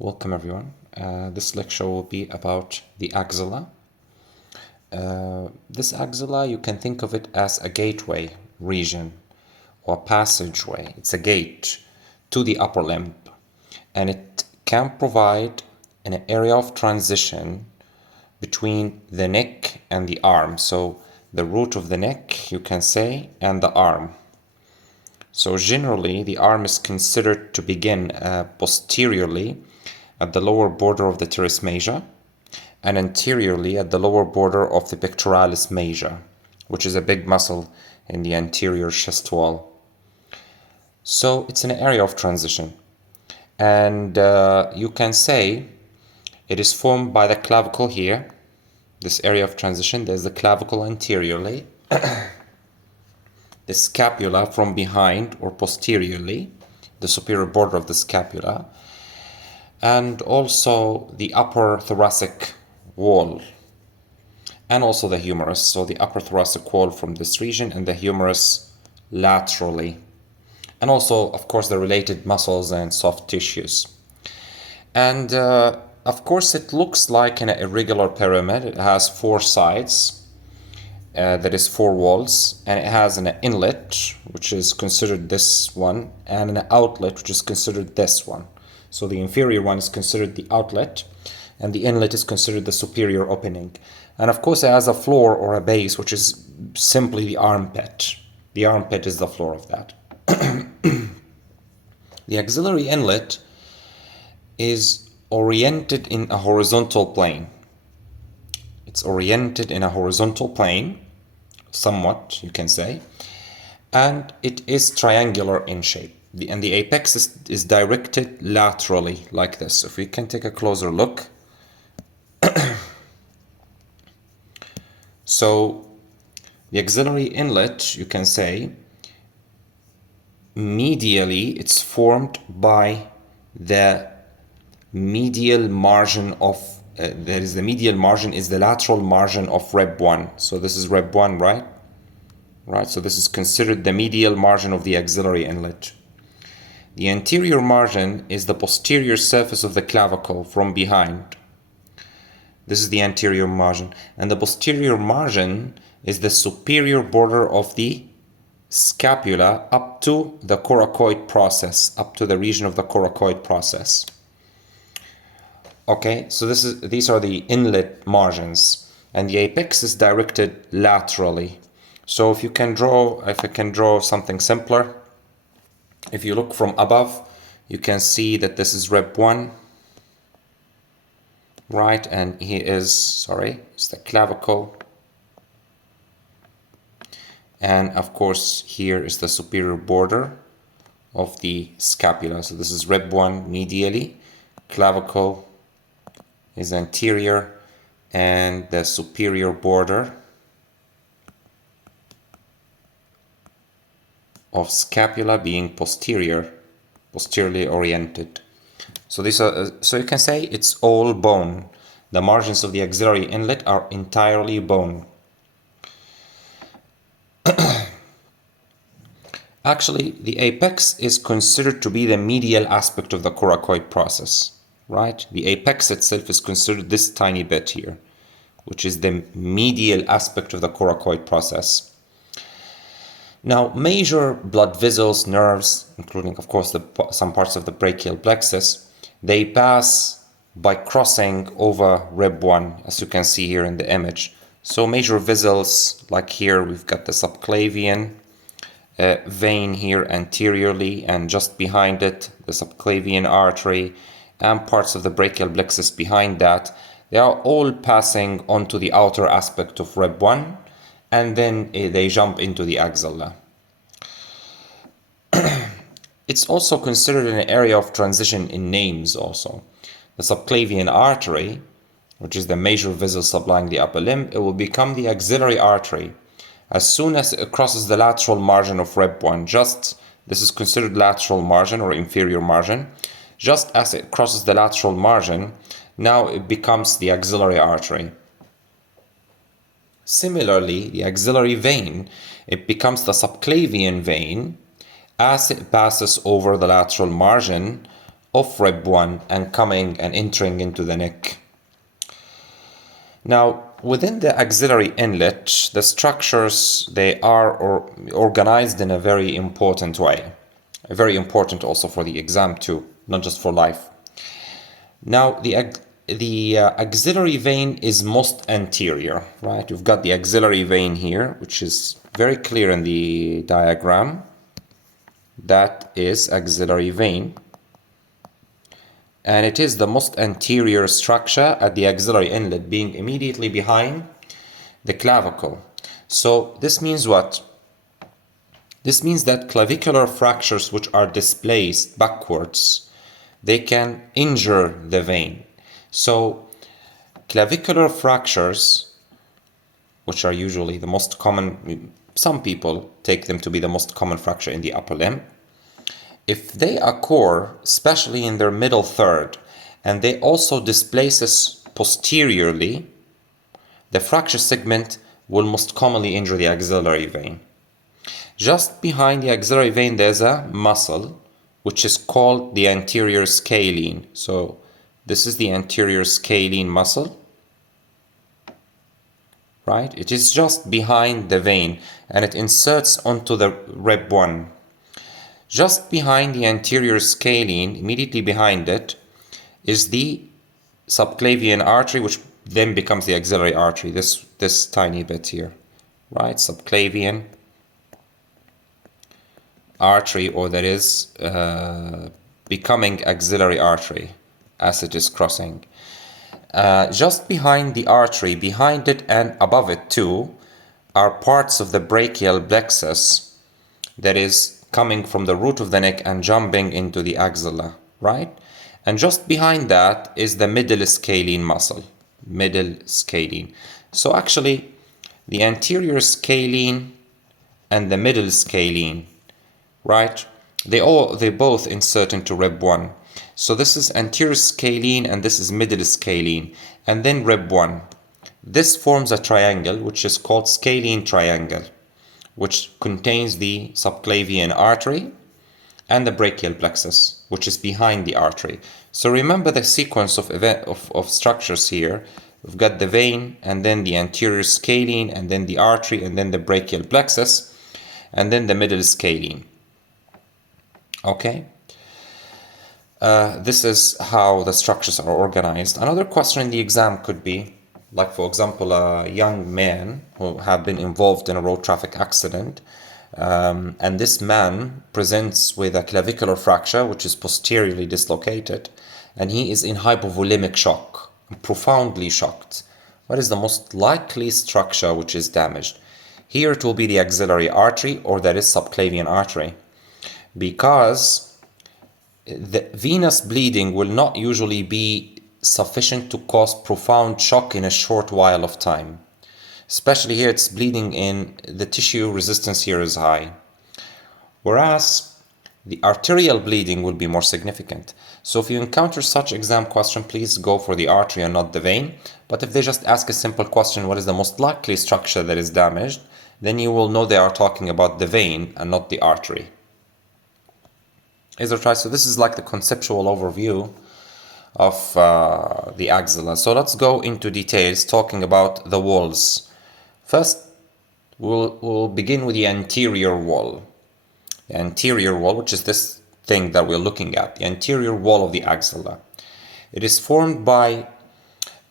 Welcome everyone. This lecture will be about the axilla. This axilla, you can think of it as a gateway region or passageway. It's a gate to the upper limb, and it can provide an area of transition between the neck and the arm. So the root of the neck, you can say, and the arm. So generally, the arm is considered to begin posteriorly at the lower border of the teres major and anteriorly at the lower border of the pectoralis major, which is a big muscle in the anterior chest wall. So it's an area of transition. And you can say it is formed by the clavicle here, this area of transition. There's the clavicle anteriorly, the scapula from behind or posteriorly, the superior border of the scapula, and also the upper thoracic wall, and also the humerus. So the upper thoracic wall from this region and the humerus laterally, and also of course the related muscles and soft tissues. And of course it looks like an irregular pyramid. It has four sides, that is four walls, and it has an inlet, which is considered this one, and an outlet, which is considered this one. So the inferior one is considered the outlet, and the inlet is considered the superior opening. And of course it has a floor or a base, which is simply the armpit. The armpit is the floor of that. The axillary inlet is oriented in a horizontal plane. It's oriented in a horizontal plane, somewhat, you can say, and it is triangular in shape. And the apex is directed laterally, like this. If we can take a closer look. So the axillary inlet, you can say, medially, it's formed by the medial margin of the medial margin is the lateral margin of rib 1. So this is rib 1, right? Right, so this is considered the medial margin of the axillary inlet. The anterior margin is the posterior surface of the clavicle from behind. This is the anterior margin. And the posterior margin is the superior border of the scapula up to the coracoid process, up to the region of the coracoid process. Okay, so these are the inlet margins, and the apex is directed laterally. So if I can draw something simpler, if you look from above, you can see that this is rib 1, right? And here is, it's the clavicle. And of course, here is the superior border of the scapula. So this is rib 1 medially, clavicle is anterior, and the superior border of scapula being posteriorly oriented. So these are, so you can say it's all bone. The margins of the axillary inlet are entirely bone. Actually, the apex is considered to be the medial aspect of the coracoid process, right? The apex itself is considered this tiny bit here, which is the medial aspect of the coracoid process. Now, major blood vessels, nerves, including, of course, some parts of the brachial plexus, they pass by crossing over rib 1, as you can see here in the image. So major vessels, like here, we've got the subclavian vein here anteriorly, and just behind it, the subclavian artery, and parts of the brachial plexus behind that. They are all passing onto the outer aspect of rib 1, and then they jump into the axilla. It's also considered an area of transition in names also. The subclavian artery, which is the major vessel supplying the upper limb, it will become the axillary artery as soon as it crosses the lateral margin of rib 1. This is considered lateral margin or inferior margin. Just as it crosses the lateral margin, now it becomes the axillary artery. Similarly, the axillary vein, it becomes the subclavian vein as it passes over the lateral margin of rib 1 and coming and entering into the neck. Now, within the axillary inlet, the structures, they are organized in a very important way. Very important also for the exam too, not just for life. Now, the axillary vein is most anterior, right? You've got the axillary vein here, which is very clear in the diagram. That is axillary vein. And it is the most anterior structure at the axillary inlet, being immediately behind the clavicle. So this means what? This means that clavicular fractures which are displaced backwards, they can injure the vein. So clavicular fractures, which are usually the most common, some people take them to be the most common fracture in the upper limb. If they occur, especially in their middle third, and they also displaces posteriorly, the fracture segment will most commonly injure the axillary vein. Just behind the axillary vein, there's a muscle which is called the anterior scalene. So this is the anterior scalene muscle, right? It is just behind the vein and it inserts onto the rib 1. Just behind the anterior scalene, immediately behind it, is the subclavian artery, which then becomes the axillary artery, this tiny bit here, right? Subclavian artery, or that is becoming axillary artery as it is crossing. Just behind the artery, behind it and above it too, are parts of the brachial plexus that is coming from the root of the neck and jumping into the axilla, right? And just behind that is the middle scalene muscle, middle scalene. So actually, the anterior scalene and the middle scalene, right? They both insert into rib 1. So this is anterior scalene and this is middle scalene, and then rib 1. This forms a triangle which is called scalene triangle, which contains the subclavian artery and the brachial plexus, which is behind the artery. So remember the sequence of structures here. We've got the vein, and then the anterior scalene, and then the artery, and then the brachial plexus, and then the middle scalene. Okay? This is how the structures are organized. Another question in the exam could be, like for example, a young man who have been involved in a road traffic accident, and this man presents with a clavicular fracture which is posteriorly dislocated, and he is in hypovolemic shock, profoundly shocked. What is the most likely structure which is damaged? Here it will be the axillary artery, or that is subclavian artery, because the venous bleeding will not usually be sufficient to cause profound shock in a short while of time. Especially here, it's bleeding in the tissue, resistance here is high. Whereas the arterial bleeding will be more significant. So if you encounter such exam question, please go for the artery and not the vein. But if they just ask a simple question, what is the most likely structure that is damaged, then you will know they are talking about the vein and not the artery. So this is like the conceptual overview of the axilla. So let's go into details talking about the walls. First, we'll begin with the anterior wall. The anterior wall, which is this thing that we're looking at, the anterior wall of the axilla. It is formed by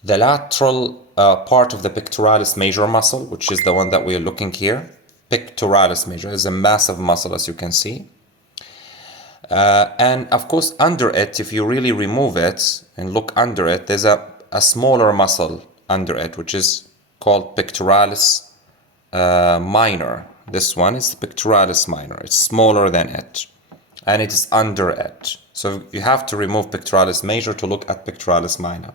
the lateral part of the pectoralis major muscle, which is the one that we're looking here. Pectoralis major is a massive muscle, as you can see. And of course, under it, if you really remove it and look under it, there's a smaller muscle under it, which is called pectoralis minor. This one is the pectoralis minor. It's smaller than it, and it is under it. So you have to remove pectoralis major to look at pectoralis minor.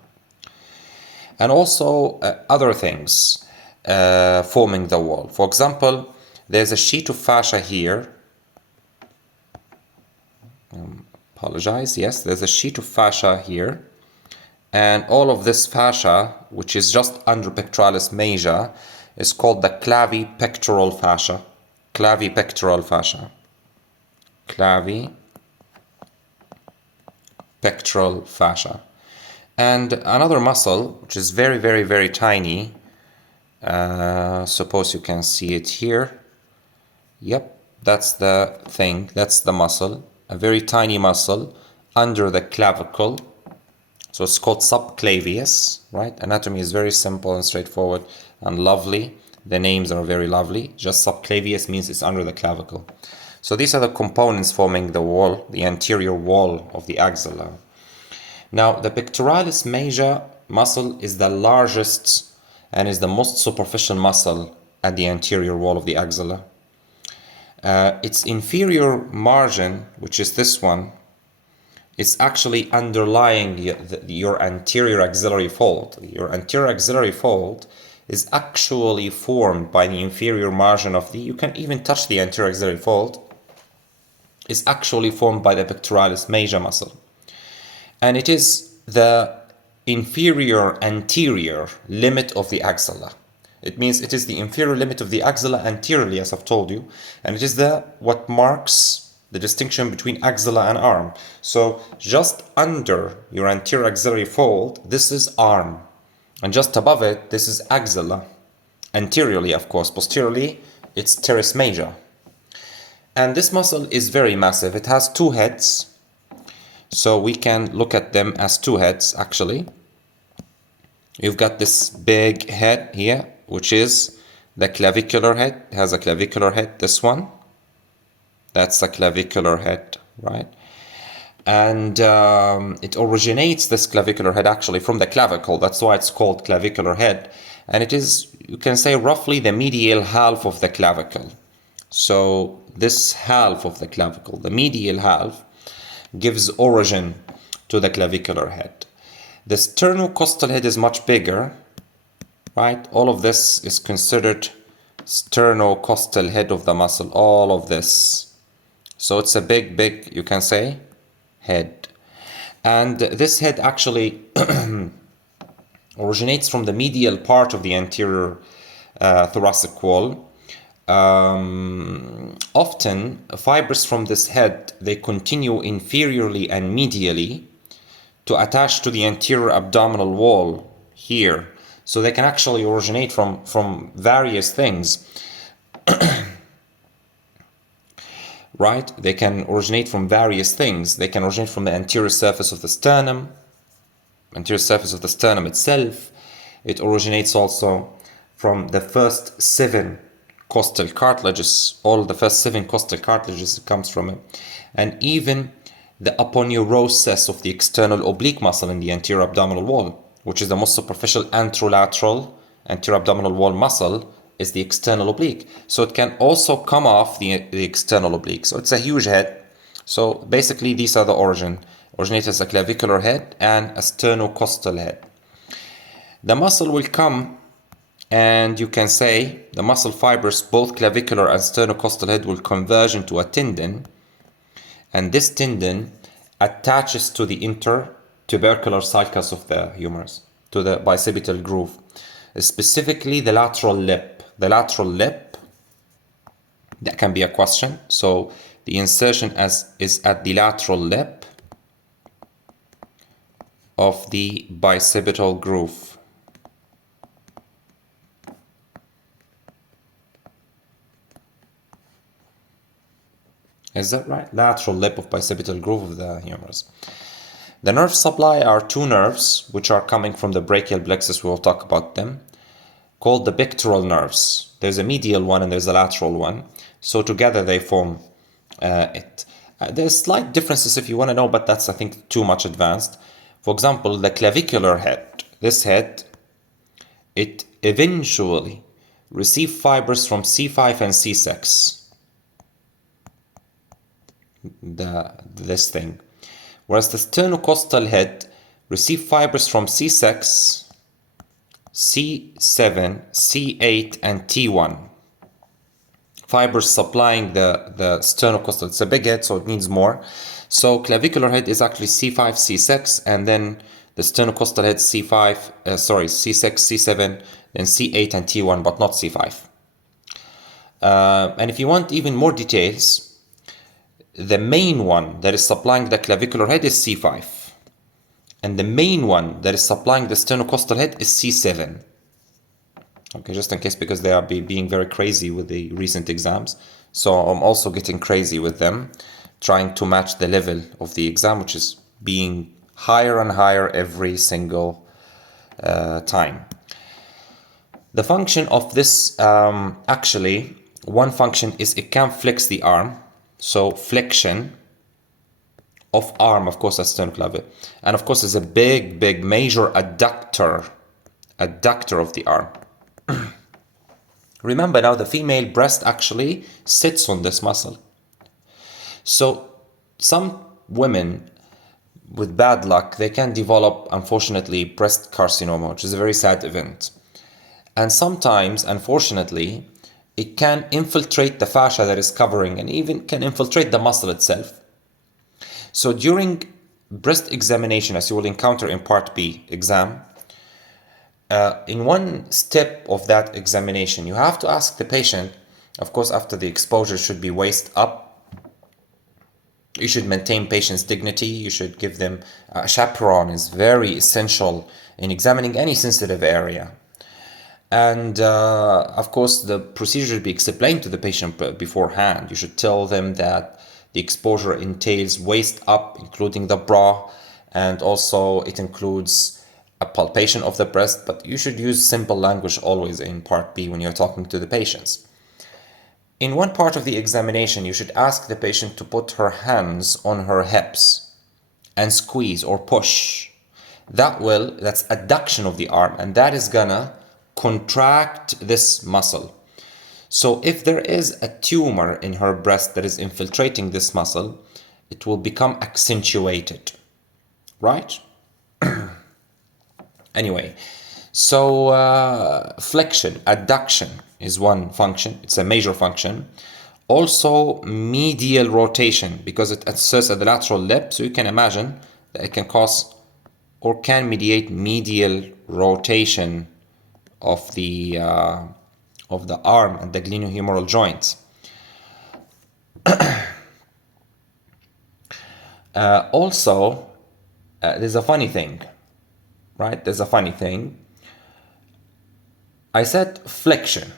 And also other things forming the wall. For example, there's a sheet of fascia here. Yes, there's a sheet of fascia here, and all of this fascia, which is just under pectoralis major, is called the clavipectoral fascia. Clavipectoral fascia. Clavipectoral pectoral fascia. And another muscle, which is very, very, very tiny, suppose you can see it here. Yep, that's the thing, that's the muscle, a very tiny muscle under the clavicle. So it's called subclavius, right? Anatomy is very simple and straightforward and lovely. The names are very lovely. Just subclavius means it's under the clavicle. So these are the components forming the wall, the anterior wall of the axilla. Now, the pectoralis major muscle is the largest and is the most superficial muscle at the anterior wall of the axilla. Its inferior margin, which is this one, is actually underlying your anterior axillary fold. Your anterior axillary fold is actually formed by the inferior margin of the, you can even touch the anterior axillary fold, is actually formed by the pectoralis major muscle. And it is the inferior anterior limit of the axilla. It means it is the inferior limit of the axilla anteriorly, as I've told you, and it is what marks the distinction between axilla and arm. So just under your anterior axillary fold, this is arm, and just above it, this is axilla. Anteriorly, of course. Posteriorly, it's teres major. And this muscle is very massive. It has two heads, so we can look at them as two heads, actually. You've got this big head here, which is the clavicular head. It has a clavicular head, this one. That's a clavicular head, right? And it originates, this clavicular head, actually from the clavicle. That's why it's called clavicular head. And it is, you can say, roughly the medial half of the clavicle. So this half of the clavicle, the medial half, gives origin to the clavicular head. The sternocostal head is much bigger, right? All of this is considered sternocostal head of the muscle, all of this. So it's a big, you can say, head. And this head actually originates from the medial part of the anterior thoracic wall. Often, fibers from this head, they continue inferiorly and medially to attach to the anterior abdominal wall here. So they can actually originate from various things. Right? They can originate from various things. They can originate from the anterior surface of the sternum, anterior surface of the sternum itself. It originates also from the first 7 costal cartilages. All the first 7 costal cartilages comes from it. And even the aponeurosis of the external oblique muscle in the anterior abdominal wall, which is the most superficial anterolateral anterior abdominal wall muscle, is the external oblique. So it can also come off the external oblique. So it's a huge head. So basically these are the originate as a clavicular head and a sternocostal head. The muscle will come, and you can say the muscle fibers, both clavicular and sternocostal head, will converge into a tendon, and this tendon attaches to the intertubercular sulcus of the humerus, to the bicipital groove, specifically the lateral lip. The lateral lip, that can be a question. So the insertion is at the lateral lip of the bicipital groove. Is that right? Lateral lip of bicipital groove of the humerus. The nerve supply are 2 nerves, which are coming from the brachial plexus. We will talk about them, called the pectoral nerves. There's a medial one and there's a lateral one. So together they form it. There's slight differences if you want to know, but that's, I think, too much advanced. For example, the clavicular head, this head, it eventually receives fibers from C5 and C6. This thing. Whereas the sternocostal head receives fibers from C6, C7, C8, and T1. Fibers supplying the sternocostal. It's a big head, so it needs more. So clavicular head is actually C5, C6, and then the sternocostal head C6, C7, then C8 and T1, but not C5. And if you want even more details, the main one that is supplying the clavicular head is C5. And the main one that is supplying the sternocostal head is C7. Okay, just in case, because they are being very crazy with the recent exams. So I'm also getting crazy with them, trying to match the level of the exam, which is being higher and higher every single time. The function of this, actually, one function is it can flex the arm. So flexion of arm, of course, that's sternoclavia. And of course, is a big, major adductor of the arm. Remember now, the female breast actually sits on this muscle. So some women with bad luck, they can develop, unfortunately, breast carcinoma, which is a very sad event. And sometimes, unfortunately, it can infiltrate the fascia that is covering and even can infiltrate the muscle itself. So during breast examination, as you will encounter in Part B exam, in one step of that examination, you have to ask the patient, of course, after the exposure should be waist up. You should maintain patient's dignity. You should give them a chaperone is very essential in examining any sensitive area. And of course, the procedure should be explained to the patient beforehand. You should tell them that the exposure entails waist up, including the bra, and also it includes a palpation of the breast, but you should use simple language always in Part B when you're talking to the patients. In one part of the examination, you should ask the patient to put her hands on her hips and squeeze or push. That's adduction of the arm, and that is gonna contract this muscle. So if there is a tumor in her breast that is infiltrating this muscle, it will become accentuated, right? Anyway, so flexion, adduction is one function. It's a major function. Also medial rotation, because it asserts at the lateral lip. So you can imagine that it can cause or can mediate medial rotation of the arm and the glenohumeral joints. Also, there's a funny thing, right? There's a funny thing. I said flexion,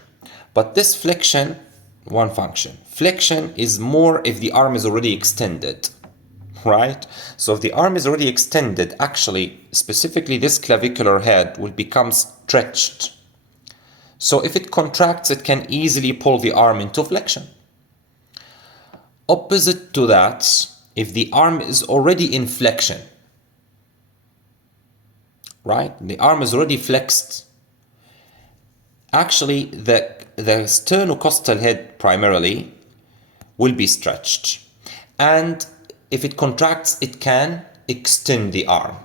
but this flexion, one function. Flexion is more if the arm is already extended, right? So if the arm is already extended, actually, specifically this clavicular head will become stretched. So if it contracts, it can easily pull the arm into flexion. Opposite to that, if the arm is already in flexion, right? The arm is already flexed. Actually, the sternocostal head primarily will be stretched. And if it contracts, it can extend the arm,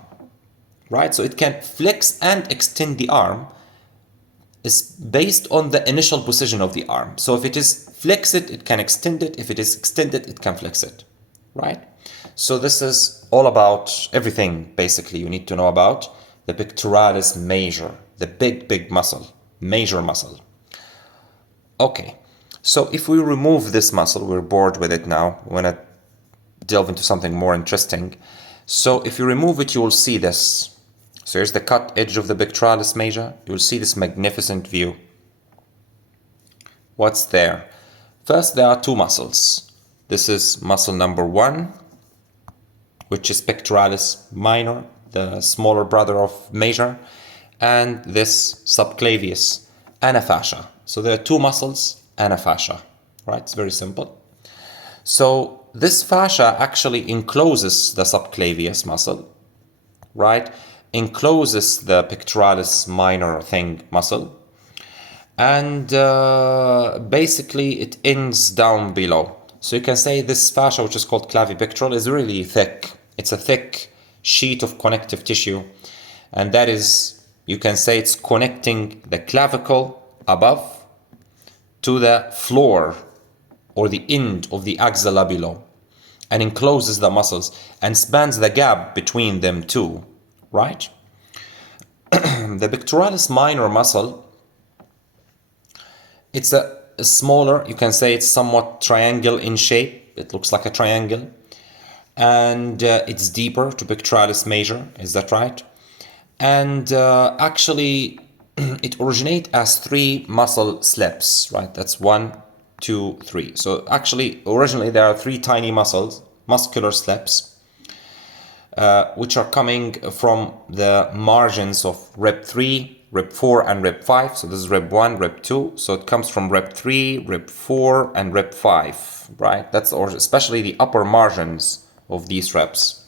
right? So it can flex and extend the arm. Is based on the initial position of the arm. So if it is flexed, it can extend it. If it is extended, it can flex it, right? So this is all about everything, basically, you need to know about the pectoralis major, the big muscle, major muscle. Okay, so if we remove this muscle, we're bored with it now. We want to delve into something more interesting. So if you remove it, you will see this. So here's the cut edge of the pectoralis major. You'll see this magnificent view. What's there? First, there are two muscles. This is muscle number 1, which is pectoralis minor, the smaller brother of major, and this subclavius and a fascia. So there are two muscles and a fascia, right? It's very simple. So this fascia actually encloses the subclavius muscle, right? Encloses the pectoralis minor muscle, and basically it ends down below. So you can say this fascia, which is called clavipectoral, is really thick. It's a thick sheet of connective tissue, and that is, you can say it's connecting the clavicle above to the floor or the end of the axilla below, and encloses the muscles and spans the gap between them two. Right? The pectoralis minor muscle, it's a smaller, you can say it's somewhat triangle in shape. It looks like a triangle. and it's deeper to pectoralis major, is that right? And actually it originates as 3 muscle slips, right? That's 1, 2, 3. So actually originally there are 3 tiny muscular slips, which are coming from the margins of rib 3, rib 4, and rib 5. So this is rib 1, rib 2. So it comes from rib 3, rib 4, and rib 5, right? That's especially the upper margins of these ribs.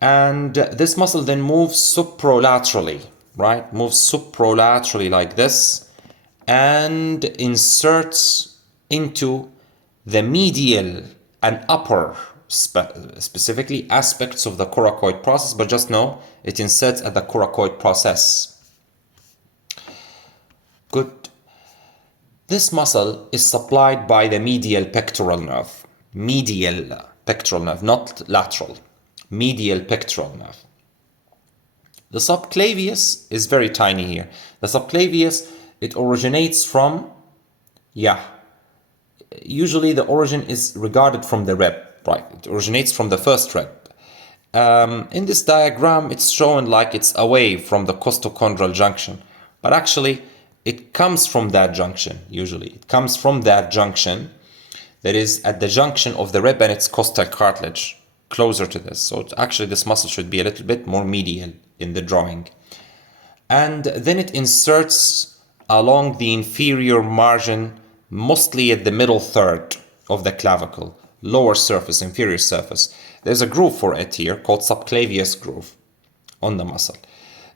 And this muscle then moves supralaterally, right? Moves supralaterally like this and inserts into the medial and upper specifically aspects of the coracoid process, but just know it inserts at the coracoid process. Good. This muscle is supplied by the medial pectoral nerve. Medial pectoral nerve, not lateral. Medial pectoral nerve. The subclavius is very tiny here. The subclavius, it originates from, usually the origin is regarded from the rib, right? It originates from the first rib. In this diagram, it's shown like it's away from the costochondral junction, but actually it comes from that junction, usually. It comes from that junction that is at the junction of the rib and its costal cartilage, closer to this. So actually this muscle should be a little bit more medial in the drawing. And then it inserts along the inferior margin, mostly at the middle third of the clavicle, lower surface, inferior surface. There's a groove for it here called subclavius groove on the muscle.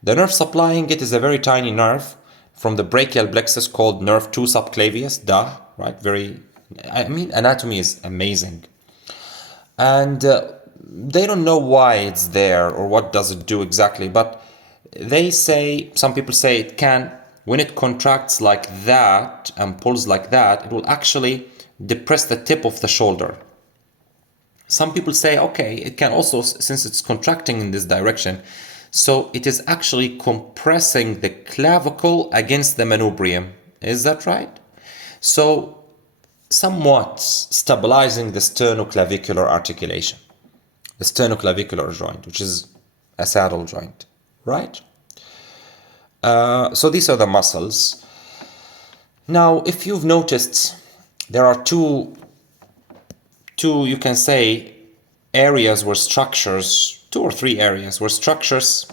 The nerve supplying it is a very tiny nerve from the brachial plexus called nerve 2 subclavius, right? Anatomy is amazing. And they don't know why it's there or what does it do exactly, but some people say it can, when it contracts like that and pulls like that, it will actually depress the tip of the shoulder. Some people say, okay, it can also, since it's contracting in this direction, so it is actually compressing the clavicle against the manubrium. Is that right? So somewhat stabilizing the sternoclavicular articulation, the sternoclavicular joint, which is a saddle joint, right? So these are the muscles. Now, if you've noticed, there are two, you can say, areas where structures, 2 or 3 areas where structures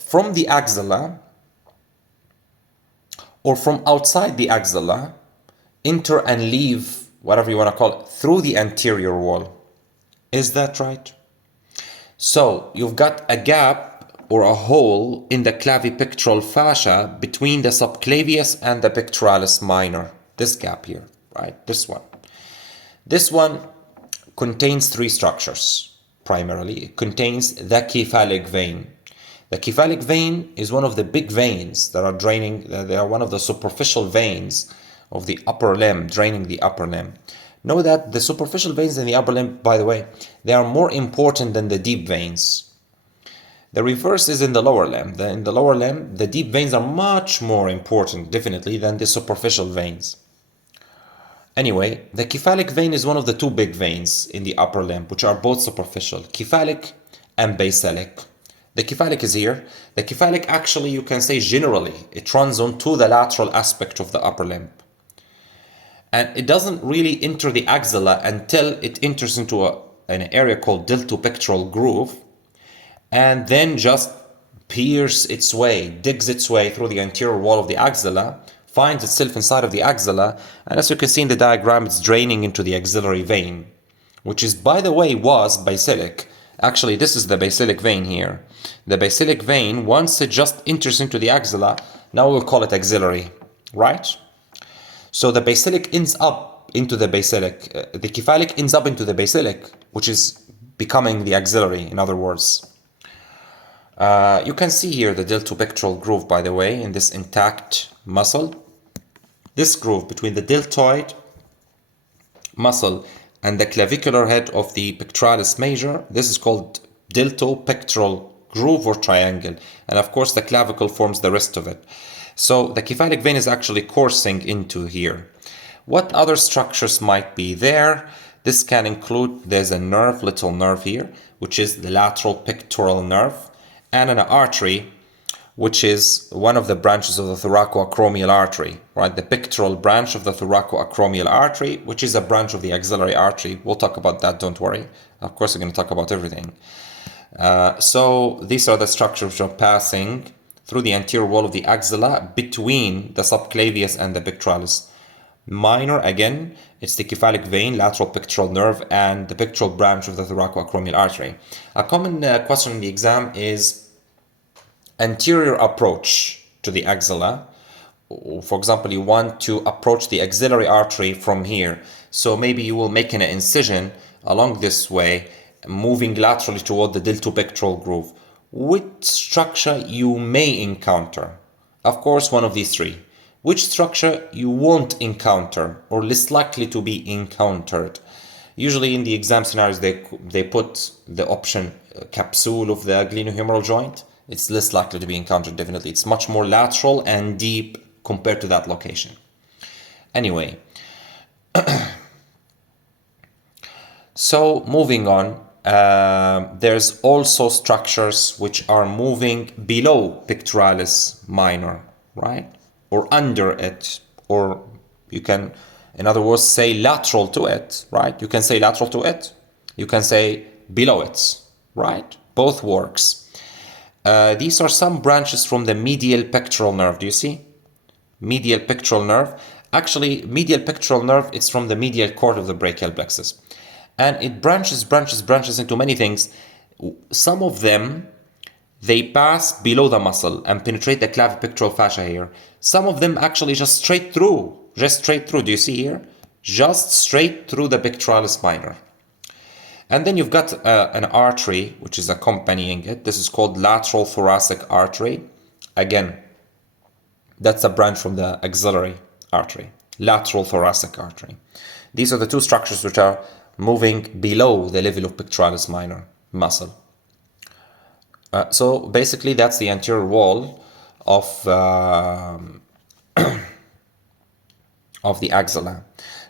from the axilla or from outside the axilla enter and leave, whatever you want to call it, through the anterior wall. Is that right? So you've got a gap or a hole in the clavipectoral fascia between the subclavius and the pectoralis minor. This gap here, right? This one. This one contains 3 structures, primarily. It contains the cephalic vein. The cephalic vein is one of the big veins that are draining, they are one of the superficial veins of the upper limb, draining the upper limb. Know that the superficial veins in the upper limb, by the way, they are more important than the deep veins. The reverse is in the lower limb. In the lower limb, the deep veins are much more important, definitely, than the superficial veins. Anyway, the cephalic vein is one of the 2 big veins in the upper limb, which are both superficial, cephalic and basilic. The cephalic is here. The cephalic, actually, you can say generally, it runs onto the lateral aspect of the upper limb. And it doesn't really enter the axilla until it enters into an area called deltopectoral groove, and then just digs its way through the anterior wall of the axilla, finds itself inside of the axilla, and as you can see in the diagram, it's draining into the axillary vein, which is, by the way, was basilic. Actually, this is the basilic vein here. The basilic vein, once it just enters into the axilla, now we'll call it axillary, right? So the basilic ends up into the basilic. The cephalic ends up into the basilic, which is becoming the axillary, in other words. You can see here the deltopectoral groove, by the way, in this intact muscle. This groove between the deltoid muscle and the clavicular head of the pectoralis major, this is called deltopectoral groove or triangle. And of course, the clavicle forms the rest of it. So the cephalic vein is actually coursing into here. What other structures might be there? This can include, there's a nerve, little nerve here, which is the lateral pectoral nerve, and an artery, which is one of the branches of the thoracoacromial artery, right? The pectoral branch of the thoracoacromial artery, which is a branch of the axillary artery. We'll talk about that, don't worry. Of course, we're going to talk about everything. So these are the structures which are passing through the anterior wall of the axilla between the subclavius and the pectoralis minor. Again, it's the cephalic vein, lateral pectoral nerve, and the pectoral branch of the thoracoacromial artery. A common question in the exam is anterior approach to the axilla. For example, you want to approach the axillary artery from here. So maybe you will make an incision along this way, moving laterally toward the deltopectoral groove. Which structure you may encounter? Of course, one of these three. Which structure you won't encounter or less likely to be encountered? Usually in the exam scenarios, they put the option capsule of the glenohumeral joint. It's less likely to be encountered, definitely. It's much more lateral and deep compared to that location. Anyway, so moving on, there's also structures which are moving below pectoralis minor, right? Or under it, or you can, in other words, say lateral to it, right? You can say lateral to it. You can say below it, right? Both works. These are some branches from the medial pectoral nerve. Do you see? Medial pectoral nerve. Actually, medial pectoral nerve, it's from the medial cord of the brachial plexus. And it branches into many things. Some of them, they pass below the muscle and penetrate the clavipectoral fascia here. Some of them actually just straight through. Do you see here? Just straight through the pectoralis minor. And then you've got an artery which is accompanying it. This is called lateral thoracic artery. Again, that's a branch from the axillary artery, lateral thoracic artery. These are the two structures which are moving below the level of pectoralis minor muscle. So basically, that's the anterior wall of the axilla.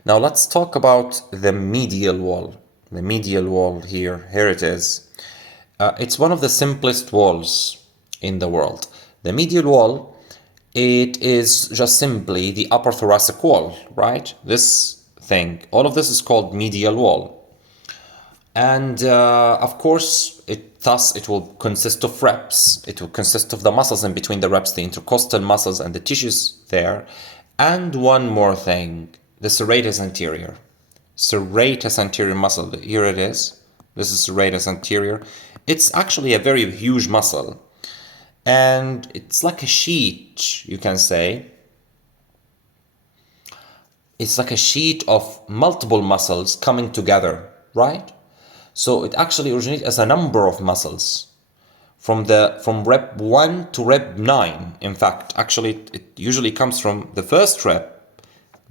Now let's talk about the medial wall. The medial wall here it is. It's one of the simplest walls in the world. The medial wall, it is just simply the upper thoracic wall, right? This thing, all of this is called medial wall. And of course, thus it will consist of reps. It will consist of the muscles in between the reps, the intercostal muscles and the tissues there. And one more thing, the serratus anterior. Serratus anterior muscle, here it is. This is serratus anterior. It's actually a very huge muscle. And it's like a sheet, you can say. It's like a sheet of multiple muscles coming together, right? So it actually originates as a number of muscles from rep 1 to rep 9. In fact, actually it usually comes from the first rep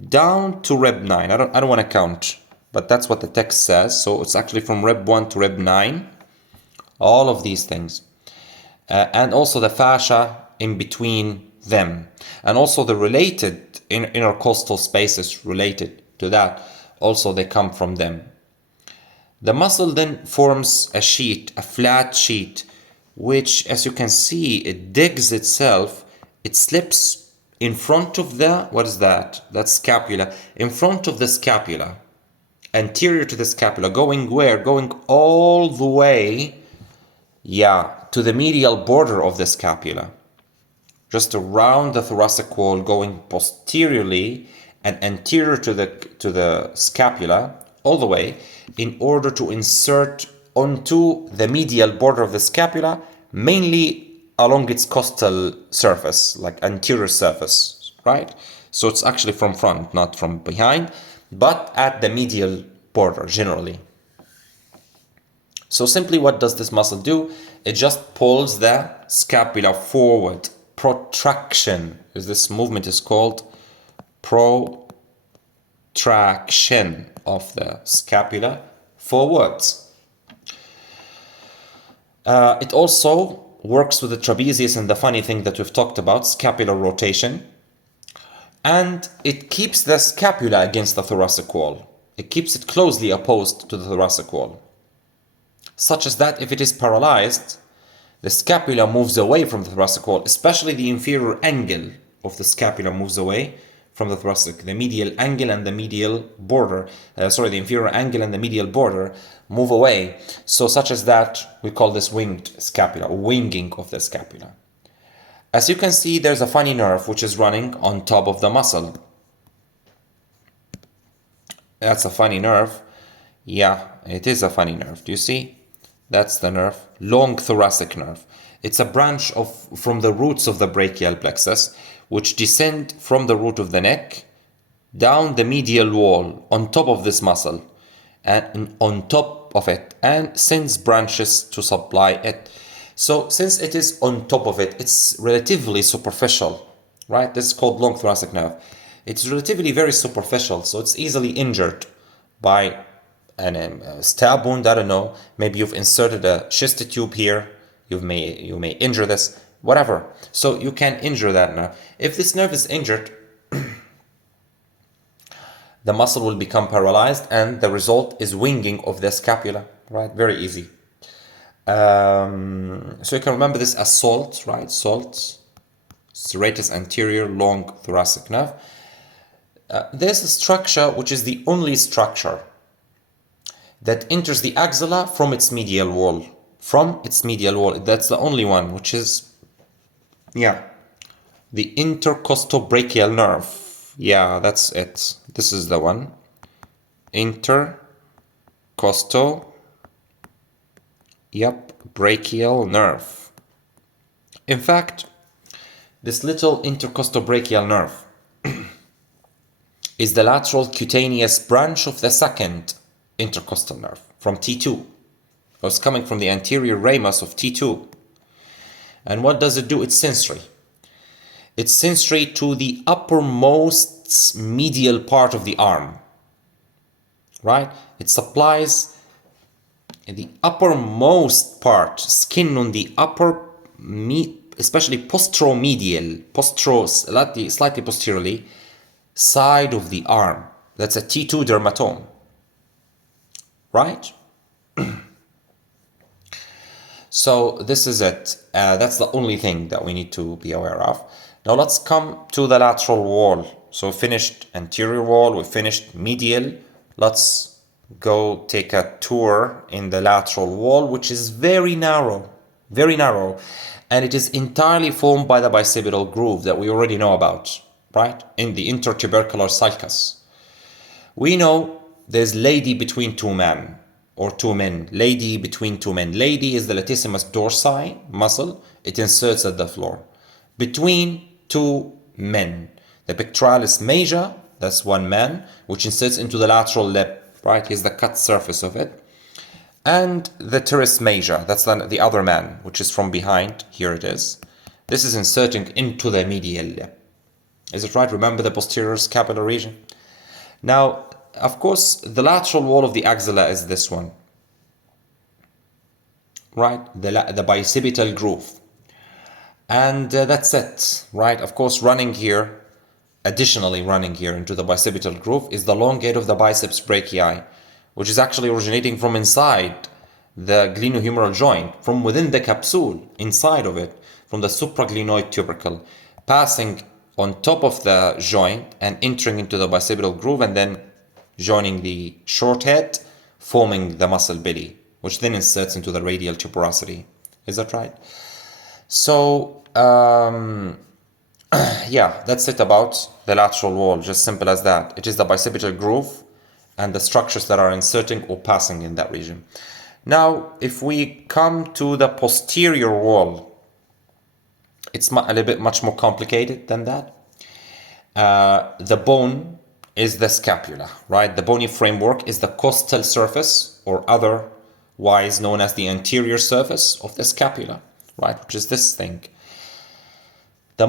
down to rep 9. I don't want to count, but that's what the text says. So it's actually from rep 1 to rep 9. All of these things. And also the fascia in between them. And also the related intercostal spaces related to that. Also they come from them. The muscle then forms a sheet, a flat sheet, which, as you can see, it digs itself. It slips in front of the, what is that? That's scapula. In front of the scapula, anterior to the scapula, going where? Going all the way, to the medial border of the scapula. Just around the thoracic wall, going posteriorly and anterior to the scapula, all the way, in order to insert onto the medial border of the scapula, mainly along its costal surface, like anterior surface, right? So it's actually from front, not from behind, but at the medial border generally. So simply what does this muscle do? It just pulls the scapula forward. Protraction. This movement is called protraction of the scapula forwards. It also works with the trapezius and the funny thing that we've talked about, scapular rotation. And it keeps the scapula against the thoracic wall. it keeps it closely opposed to the thoracic wall, such as that if it is paralyzed, the scapula moves away from the thoracic wall, especially the inferior angle of the scapula moves away from the thoracic. The medial angle and the medial border, the inferior angle and the medial border move away. So such as that, we call this winged scapula, winging of the scapula. As you can see, there's a funny nerve which is running on top of the muscle. That's a funny nerve. Yeah, it is a funny nerve. Do you see? That's the nerve, long thoracic nerve. It's a branch from the roots of the brachial plexus, which descend from the root of the neck down the medial wall on top of this muscle and on top of it, and sends branches to supply it. So since it is on top of it, it's relatively superficial, right? This is called long thoracic nerve. It's relatively very superficial, so it's easily injured by a stab wound. I don't know, maybe you've inserted a chest tube here, you may injure this, whatever. So you can injure that nerve. If this nerve is injured, the muscle will become paralyzed, and the result is winging of the scapula, right? Very easy. So you can remember this as SALT, right? SALT, serratus anterior long thoracic nerve. There's a structure which is the only structure that enters the axilla from its medial wall. From its medial wall, that's the only one, which is, the intercostobrachial nerve. Yeah, that's it. This is the one. Brachial nerve. In fact, this little intercostobrachial nerve is the lateral cutaneous branch of the second intercostal nerve from T2. It's coming from the anterior ramus of T2. And what does it do? It's sensory. It's sensory to the uppermost medial part of the arm, right? It supplies the uppermost part, skin on the upper, especially posteromedial, slightly posteriorly, side of the arm. That's a T2 dermatome, right? So this is it. That's the only thing that we need to be aware of. Now let's come to the lateral wall. So we finished anterior wall, we finished medial. Let's go take a tour in the lateral wall, which is very narrow, and it is entirely formed by the bicipital groove that we already know about, right? In the intertubercular sulcus. We know there's lady between two men, or two men. Lady between two men. Lady is the latissimus dorsi muscle. It inserts at the floor. Between two men. The pectoralis major, that's one man, which inserts into the lateral lip, right? Here's the cut surface of it. And the teres major, that's the other man, which is from behind. Here it is. This is inserting into the medial lip. Is it right? Remember the posterior scapular region? Now, of course, the lateral wall of the axilla is this one, right? The bicipital groove. And that's it, right? Of course, additionally running here into the bicipital groove is the long head of the biceps brachii, which is actually originating from inside the glenohumeral joint, from within the capsule, inside of it, from the supraglenoid tubercle, passing on top of the joint and entering into the bicipital groove, and then joining the short head, forming the muscle belly, which then inserts into the radial tuberosity. Is that right? So, that's it about the lateral wall, just simple as that. It is the bicipital groove and the structures that are inserting or passing in that region. Now, if we come to the posterior wall, it's a little bit much more complicated than that. The bone is the scapula, right? The bony framework is the costal surface, or otherwise known as the anterior surface of the scapula, right? Which is this thing. The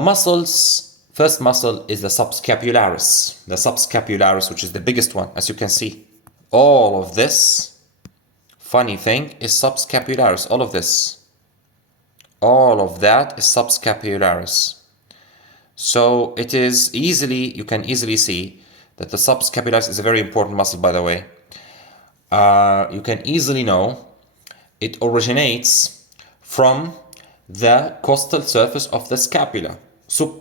first muscle is the subscapularis. The subscapularis, which is the biggest one, as you can see. All of this, funny thing, is subscapularis. All of that is subscapularis. So you can easily see that the subscapularis is a very important muscle, by the way. You can easily know it originates from the costal surface of the scapula,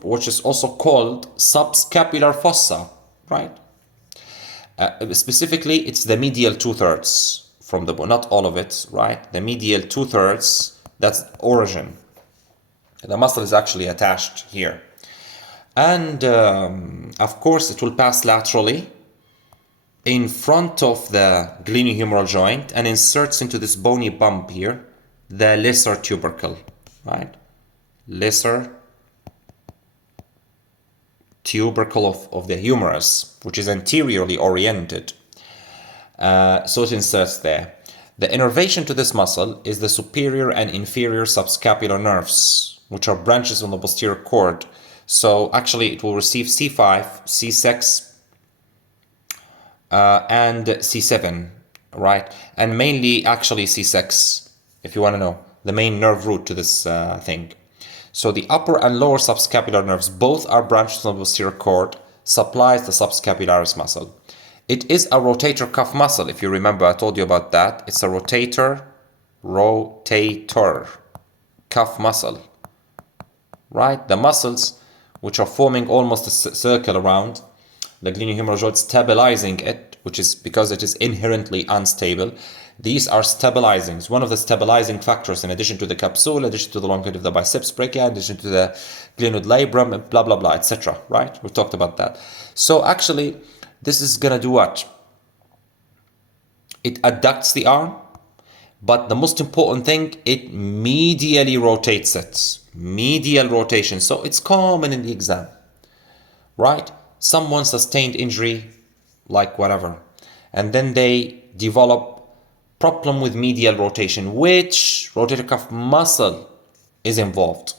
which is also called subscapular fossa, right? Specifically, it's the medial 2/3 from the bone, not all of it, right? The medial 2/3, that's origin. The muscle is actually attached here. And of course, it will pass laterally in front of the glenohumeral joint and inserts into this bony bump here, the lesser tubercle, right? Lesser tubercle of the humerus, which is anteriorly oriented. So it inserts there. The innervation to this muscle is the superior and inferior subscapular nerves, which are branches on the posterior cord. So actually it will receive C5, C6, and C7, right? And mainly actually C6, if you want to know, the main nerve root to this thing. So the upper and lower subscapular nerves, both are branches on the posterior cord, supplies the subscapularis muscle. It is a rotator cuff muscle, if you remember, I told you about that. It's a rotator cuff muscle, right? The muscles which are forming almost a circle around the glenohumeral joint, stabilizing it, which is because it is inherently unstable. These are stabilizing. One of the stabilizing factors, in addition to the capsule, in addition to the longitude of the biceps brachia, in addition to the glenoid labrum, blah, blah, blah, etc., right? We talked about that. So actually, this is going to do what? It adducts the arm, but the most important thing, it medially rotates it. Medial rotation. So it's common in the exam, right? Someone sustained injury, like whatever, and then they develop problem with medial rotation. Which rotator cuff muscle is involved,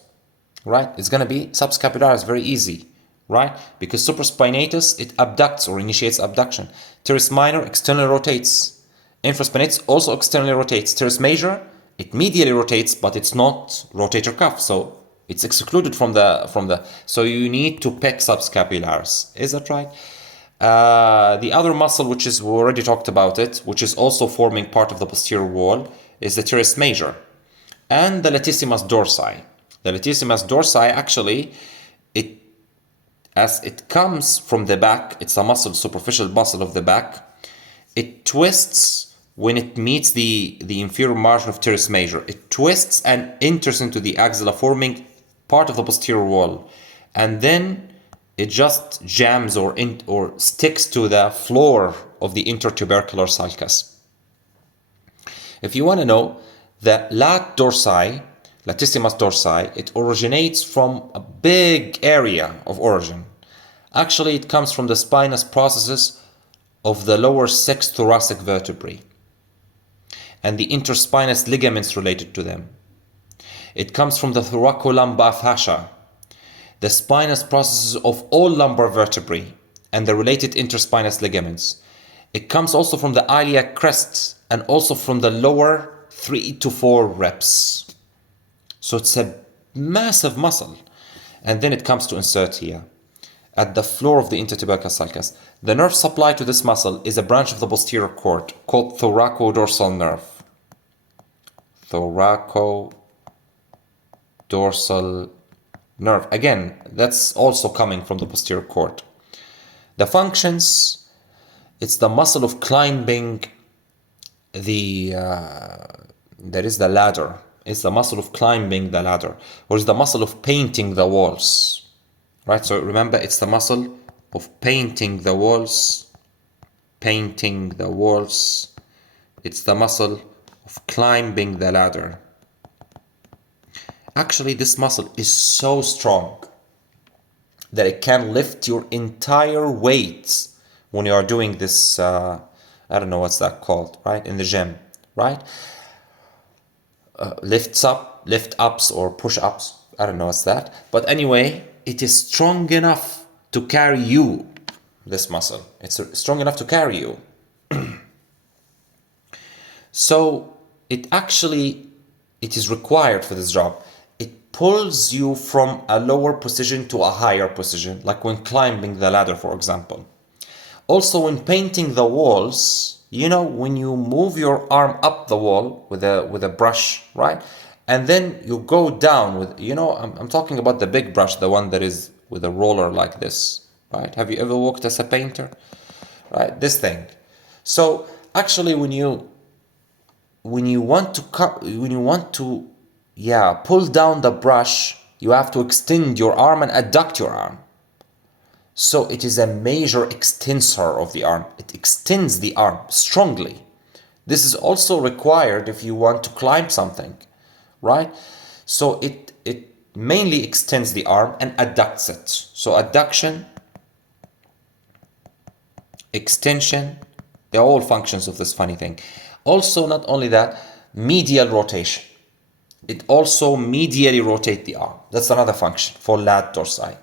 right? It's going to be subscapularis, very easy, right? Because supraspinatus, it abducts or initiates abduction. Teres minor externally rotates. Infraspinatus also externally rotates. Teres major, it medially rotates, but it's not rotator cuff, so it's excluded from the. So you need to pick subscapularis. Is that right? The other muscle, which is, we already talked about it, which is also forming part of the posterior wall, is the teres major and the latissimus dorsi. The latissimus dorsi, actually, as it comes from the back, it's a muscle, superficial muscle of the back. It twists when it meets the inferior margin of teres major. It twists and enters into the axilla, forming part of the posterior wall, and then it just jams or sticks to the floor of the intertubercular sulcus. If you want to know, the latissimus dorsi, it originates from a big area of origin. Actually, it comes from the spinous processes of the lower 6 thoracic vertebrae and the interspinous ligaments related to them. It comes from the thoracolumbar fascia, the spinous processes of all lumbar vertebrae and the related interspinous ligaments. It comes also from the iliac crest and also from the lower 3 to 4 reps. So it's a massive muscle. And then it comes to insert here at the floor of the intertubercular sulcus. The nerve supply to this muscle is a branch of the posterior cord called thoracodorsal nerve. Thoracodorsal nerve. Again, that's also coming from the posterior cord. The functions, it's the muscle of climbing there is the ladder. It's the muscle of climbing the ladder, or it's the muscle of painting the walls, right? So remember, it's the muscle of painting the walls, It's the muscle of climbing the ladder. Actually, this muscle is so strong that it can lift your entire weight when you are doing this, I don't know what's that called, right? In the gym, right? Lift ups or push ups. I don't know what's that. But anyway, it is strong enough to carry you, this muscle. It's strong enough to carry you. So it is required for this job. It pulls you from a lower position to a higher position, like when climbing the ladder, for example. Also, when painting the walls, you know, when you move your arm up the wall with a brush, right? And then you go down with, you know, I'm talking about the big brush, the one that is with a roller like this, right? Have you ever worked as a painter? Right, this thing. So actually, when you want to pull down the brush, you have to extend your arm and adduct your arm. So it is a major extensor of the arm. It extends the arm strongly. This is also required if you want to climb something, right? So it mainly extends the arm and adducts it. So adduction, extension, they're all functions of this funny thing. Also, not only that, medial rotation. It also medially rotates the arm. That's another function for lat dorsi.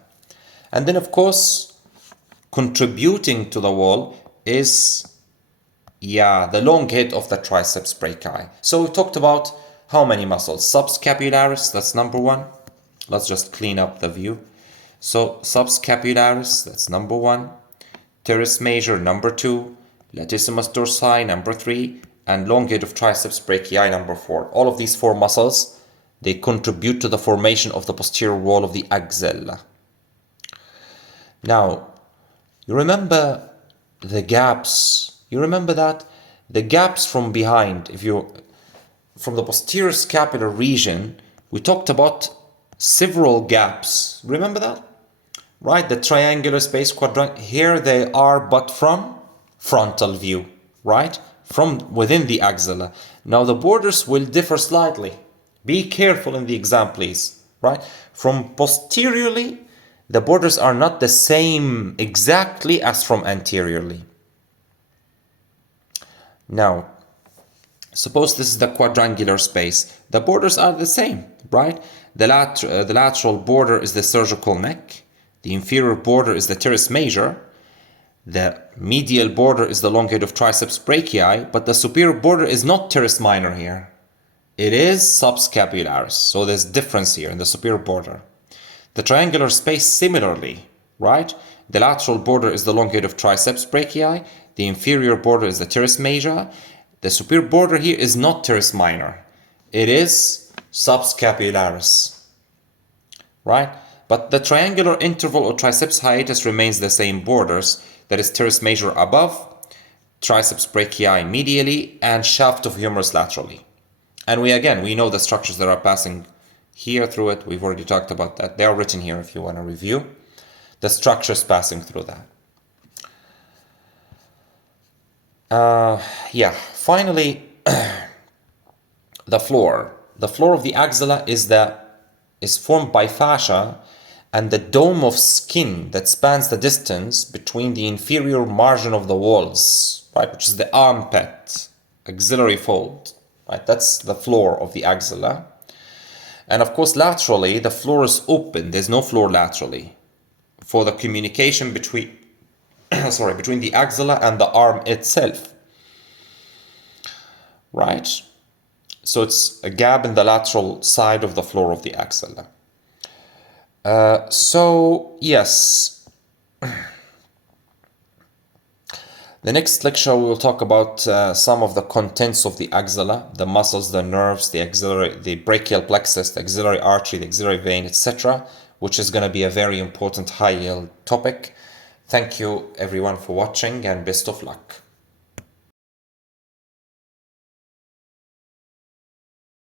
And then, of course, contributing to the wall is, the long head of the triceps brachii. So we talked about how many muscles? Subscapularis, that's number one. Let's just clean up the view. So subscapularis, that's number one. Teres major, number two. Latissimus dorsi, number three. And long head of triceps brachii, number four. All of these four muscles, they contribute to the formation of the posterior wall of the axilla. Now, you remember the gaps. You remember that? The gaps from behind, from the posterior scapular region, we talked about several gaps. Remember that? Right? The triangular space quadrant. Here they are, but from frontal view, right? From within the axilla. Now the borders will differ slightly. Be careful in the exam, please. Right? From posteriorly, the borders are not the same exactly as from anteriorly. Now, suppose this is the quadrangular space. The borders are the same, right? The lateral border is the surgical neck. The inferior border is the teres major. The medial border is the long head of triceps brachii, but the superior border is not teres minor here. It is subscapularis, so there's difference here in the superior border. The triangular space similarly, right? The lateral border is the long head of triceps brachii. The inferior border is the teres major. The superior border here is not teres minor. It is subscapularis, right? But the triangular interval or triceps hiatus remains the same borders. That is teres major above, triceps brachii medially, and shaft of humerus laterally. And we know the structures that are passing here through it. We've already talked about that. They are written here if you want to review the structures passing through that. Finally, the floor. The floor of the axilla is formed by fascia and the dome of skin that spans the distance between the inferior margin of the walls, right, which is the armpit, axillary fold, right? That's the floor of the axilla. And of course, laterally, the floor is open. There's no floor laterally for the communication between between the axilla and the arm itself, right? So it's a gap in the lateral side of the floor of the axilla. Yes, the next lecture we will talk about some of the contents of the axilla, the muscles, the nerves, the brachial plexus, the axillary artery, the axillary vein, etc., which is going to be a very important high-yield topic. Thank you everyone for watching and best of luck.